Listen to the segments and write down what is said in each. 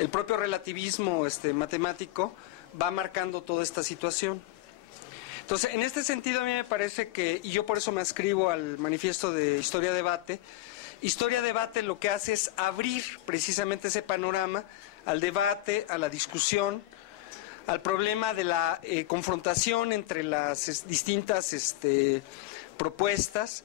el propio relativismo matemático va marcando toda esta situación. Entonces, en este sentido a mí me parece que, y yo por eso me adscribo al manifiesto de Historia Debate, Historia Debate lo que hace es abrir precisamente ese panorama al debate, a la discusión, al problema de la confrontación entre las distintas propuestas,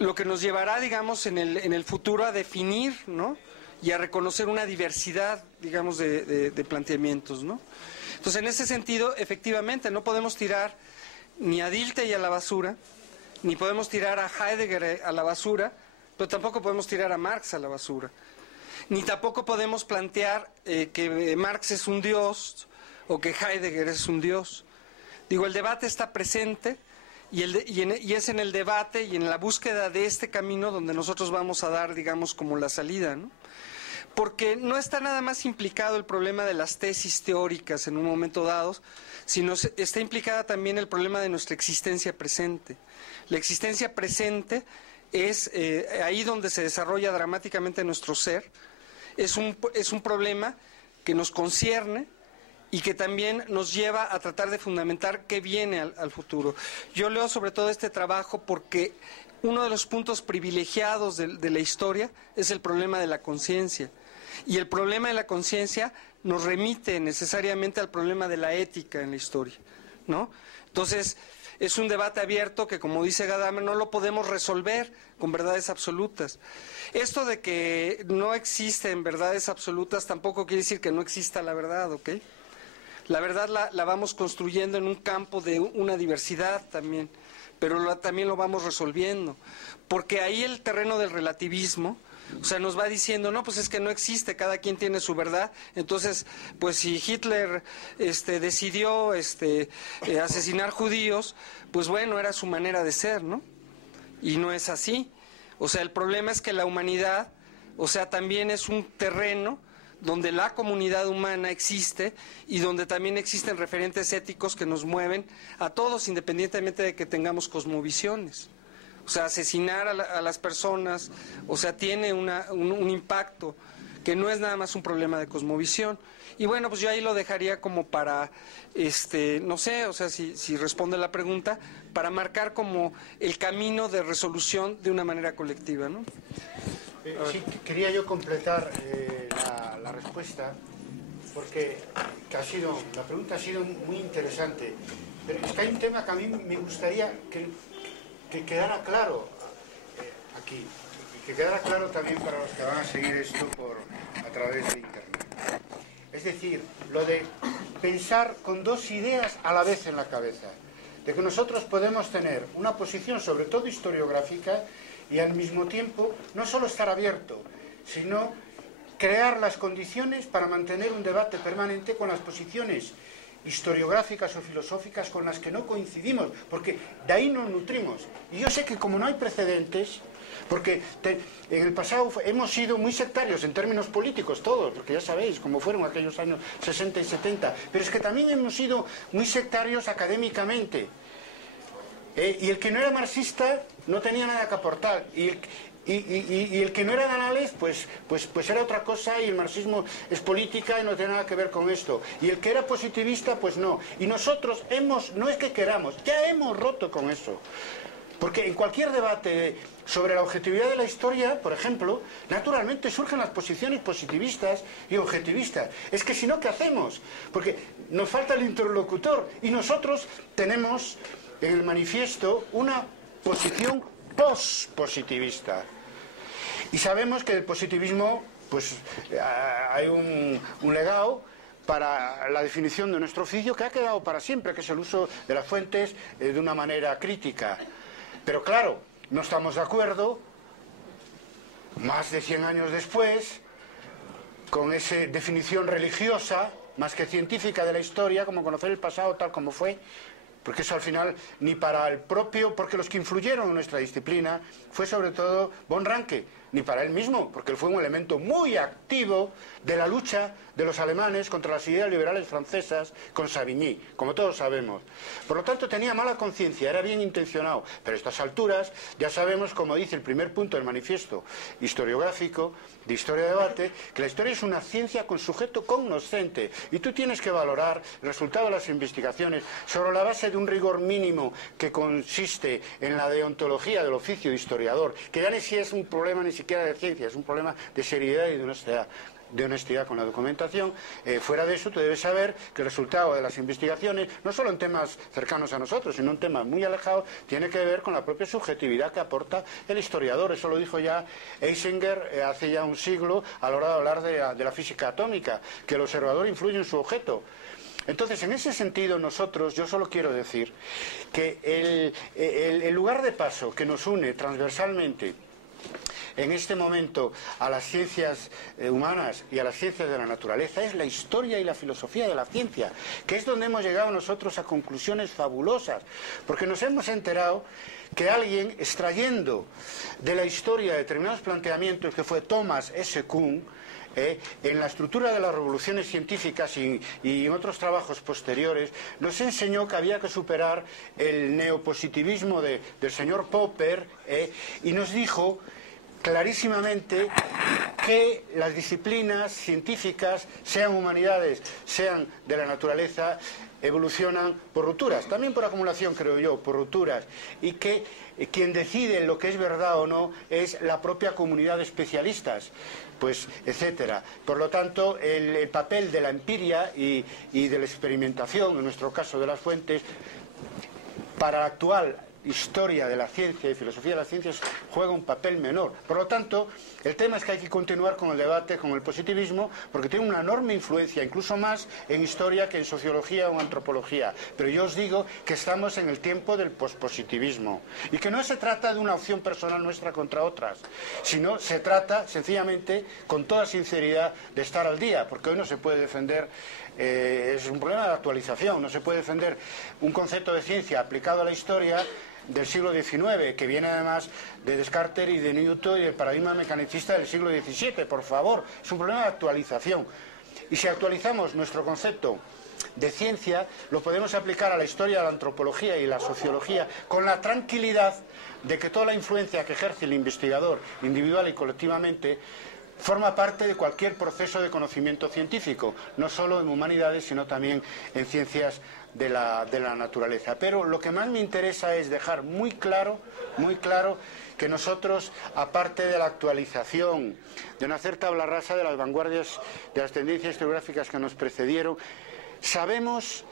lo que nos llevará, digamos, en el futuro a definir, ¿no?, y a reconocer una diversidad, digamos, de planteamientos, ¿no? Entonces, en ese sentido, efectivamente, no podemos tirar ni a Dilthey a la basura, ni podemos tirar a Heidegger a la basura, pero tampoco podemos tirar a Marx a la basura. Ni tampoco podemos plantear que Marx es un dios o que Heidegger es un dios. Digo, el debate está presente y es en el debate y en la búsqueda de este camino donde nosotros vamos a dar, digamos, como la salida, ¿no? Porque no está nada más implicado el problema de las tesis teóricas en un momento dado, sino está implicada también el problema de nuestra existencia presente. La existencia presente es ahí donde se desarrolla dramáticamente nuestro ser, es un problema que nos concierne y que también nos lleva a tratar de fundamentar qué viene al futuro. Yo leo sobre todo este trabajo porque uno de los puntos privilegiados de la historia es el problema de la conciencia. Y el problema de la conciencia nos remite necesariamente al problema de la ética en la historia, ¿no? Entonces, es un debate abierto que, como dice Gadamer, no lo podemos resolver con verdades absolutas. Esto de que no existen verdades absolutas tampoco quiere decir que no exista la verdad, ¿ok? La verdad la vamos construyendo en un campo de una diversidad también, pero también lo vamos resolviendo, porque ahí el terreno del relativismo, o sea, nos va diciendo, no, pues es que no existe, cada quien tiene su verdad. Entonces, pues si Hitler decidió asesinar judíos, pues bueno, era su manera de ser, ¿no? Y no es así. O sea, el problema es que la humanidad, o sea, también es un terreno donde la comunidad humana existe y donde también existen referentes éticos que nos mueven a todos, independientemente de que tengamos cosmovisiones. O sea, asesinar a las personas, o sea, tiene un impacto que no es nada más un problema de cosmovisión. Y bueno, pues yo ahí lo dejaría como para, no sé, o sea, si responde la pregunta, para marcar como el camino de resolución de una manera colectiva, ¿no? Sí, quería yo completar la respuesta, porque la pregunta ha sido muy interesante. Pero es que hay un tema que a mí me gustaría que quedara claro aquí, y que quedara claro también para los que van a seguir esto a través de Internet. Es decir, lo de pensar con dos ideas a la vez en la cabeza, de que nosotros podemos tener una posición sobre todo historiográfica y al mismo tiempo no solo estar abierto, sino crear las condiciones para mantener un debate permanente con las posiciones historiográficas o filosóficas con las que no coincidimos, porque de ahí nos nutrimos. Y yo sé que como no hay precedentes, porque en el pasado hemos sido muy sectarios en términos políticos todos, porque ya sabéis cómo fueron aquellos años 60 y 70, pero es que también hemos sido muy sectarios académicamente. Y el que no era marxista no tenía nada que aportar, y el que no era de Anales, pues era otra cosa, y el marxismo es política y no tiene nada que ver con esto. Y el que era positivista, pues no. Y nosotros no es que queramos, ya hemos roto con eso. Porque en cualquier debate sobre la objetividad de la historia, por ejemplo, naturalmente surgen las posiciones positivistas y objetivistas. Es que si no, ¿qué hacemos? Porque nos falta el interlocutor, y nosotros tenemos en el manifiesto una posición post-positivista. Y sabemos que el positivismo, pues hay un legado para la definición de nuestro oficio que ha quedado para siempre, que es el uso de las fuentes de una manera crítica. Pero claro, no estamos de acuerdo, más de 100 años después, con esa definición religiosa, más que científica de la historia, como conocer el pasado tal como fue, porque eso al final ni para el propio, porque los que influyeron en nuestra disciplina fue sobre todo von Ranke, ni para él mismo, porque él fue un elemento muy activo de la lucha de los alemanes contra las ideas liberales francesas con Savigny, como todos sabemos. Por lo tanto, tenía mala conciencia, era bien intencionado, pero a estas alturas ya sabemos, como dice el primer punto del manifiesto historiográfico de Historia de Debate, que la historia es una ciencia con sujeto cognoscente, y tú tienes que valorar el resultado de las investigaciones sobre la base de un rigor mínimo que consiste en la deontología del oficio de historiador, que ya ni si es un problema ni siquiera de ciencia, es un problema de seriedad y de honestidad con la documentación. Fuera de eso, tú debes saber que el resultado de las investigaciones, no solo en temas cercanos a nosotros, sino en temas muy alejados, tiene que ver con la propia subjetividad que aporta el historiador. Eso lo dijo ya Eisinger hace ya un siglo a la hora de hablar de la física atómica, que el observador influye en su objeto. Entonces, en ese sentido, yo solo quiero decir que el lugar de paso que nos une transversalmente en este momento a las ciencias humanas y a las ciencias de la naturaleza es la historia y la filosofía de la ciencia, que es donde hemos llegado nosotros a conclusiones fabulosas, porque nos hemos enterado que alguien, extrayendo de la historia determinados planteamientos, que fue Thomas S. Kuhn, en la estructura de las revoluciones científicas y en otros trabajos posteriores, nos enseñó que había que superar el neopositivismo del señor Popper, y nos dijo clarísimamente que las disciplinas científicas, sean humanidades, sean de la naturaleza, evolucionan por rupturas, también por acumulación, creo yo, por rupturas, y que quien decide lo que es verdad o no es la propia comunidad de especialistas, pues, etcétera. Por lo tanto, el papel de la empiria y de la experimentación, en nuestro caso de las fuentes, para la actual historia de la ciencia y filosofía de las ciencias juega un papel menor. Por lo tanto, el tema es que hay que continuar con el debate, con el positivismo, porque tiene una enorme influencia, incluso más en historia que en sociología o en antropología. Pero yo os digo que estamos en el tiempo del pospositivismo y que no se trata de una opción personal nuestra contra otras, sino se trata sencillamente, con toda sinceridad, de estar al día, porque hoy no se puede defender, es un problema de actualización, no se puede defender un concepto de ciencia aplicado a la historia del siglo XIX, que viene además de Descartes y de Newton y del paradigma mecanicista del siglo XVII, por favor, es un problema de actualización. Y si actualizamos nuestro concepto de ciencia, lo podemos aplicar a la historia, a la antropología y la sociología, con la tranquilidad de que toda la influencia que ejerce el investigador, individual y colectivamente, forma parte de cualquier proceso de conocimiento científico, no solo en humanidades, sino también en ciencias de la naturaleza. Pero lo que más me interesa es dejar muy claro que nosotros, aparte de la actualización, de no hacer tabla rasa de las vanguardias, de las tendencias historiográficas que nos precedieron, sabemos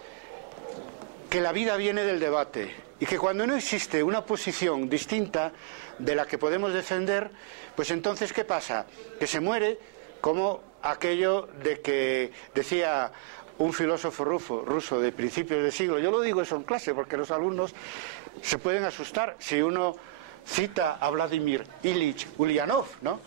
que la vida viene del debate y que cuando no existe una posición distinta de la que podemos defender, pues entonces, ¿qué pasa? Que se muere, como aquello de que decía un filósofo ruso de principios de siglo. Yo lo digo eso en clase porque los alumnos se pueden asustar si uno cita a Vladimir Ilich Ulyanov, ¿no?,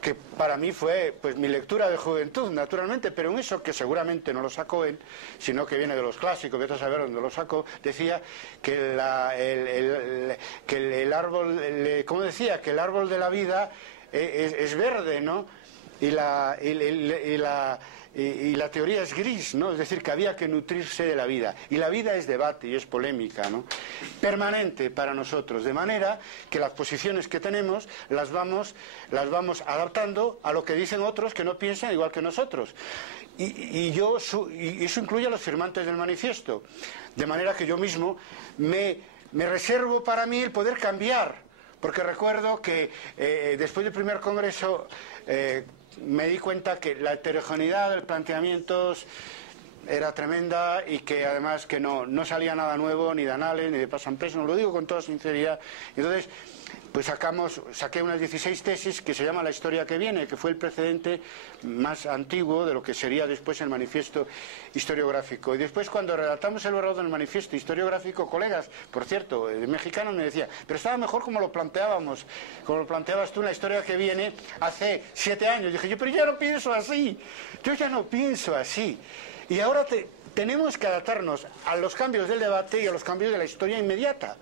que para mí fue, pues, mi lectura de juventud, naturalmente, pero en eso, que seguramente no lo sacó él, sino que viene de los clásicos, vete a saber dónde lo sacó, decía que el árbol, ¿cómo decía? Que el árbol de la vida es verde, ¿no? Y la teoría es gris, ¿no? Es decir, que había que nutrirse de la vida. Y la vida es debate y es polémica, ¿no?, permanente para nosotros. De manera que las posiciones que tenemos las vamos adaptando a lo que dicen otros que no piensan igual que nosotros. Y eso incluye a los firmantes del manifiesto. De manera que yo mismo me reservo para mí el poder cambiar. Porque recuerdo que después del primer congreso me di cuenta que la heterogeneidad de planteamientos era tremenda y que además que no salía nada nuevo, ni de Annales, ni de Passan-Presson, lo digo con toda sinceridad. Entonces, pues saqué unas 16 tesis que se llama La historia que viene, que fue el precedente más antiguo de lo que sería después el manifiesto historiográfico. Y después, cuando redactamos el borrador del manifiesto historiográfico, colegas, por cierto, mexicanos, me decían, pero estaba mejor como lo planteábamos, como lo planteabas tú en La historia que viene hace 7 años. Dije yo, pero yo no pienso así, yo ya no pienso así. Y ahora tenemos que adaptarnos a los cambios del debate y a los cambios de la historia inmediata.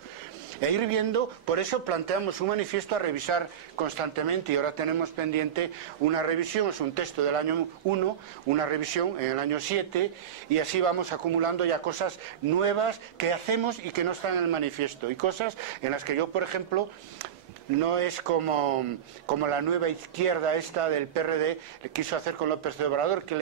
e ir viendo. Por eso planteamos un manifiesto a revisar constantemente, y ahora tenemos pendiente una revisión, es un texto del año 1, una revisión en el año 7, y así vamos acumulando ya cosas nuevas que hacemos y que no están en el manifiesto, y cosas en las que yo, por ejemplo, no es como la nueva izquierda esta del PRD quiso hacer con López Obrador, que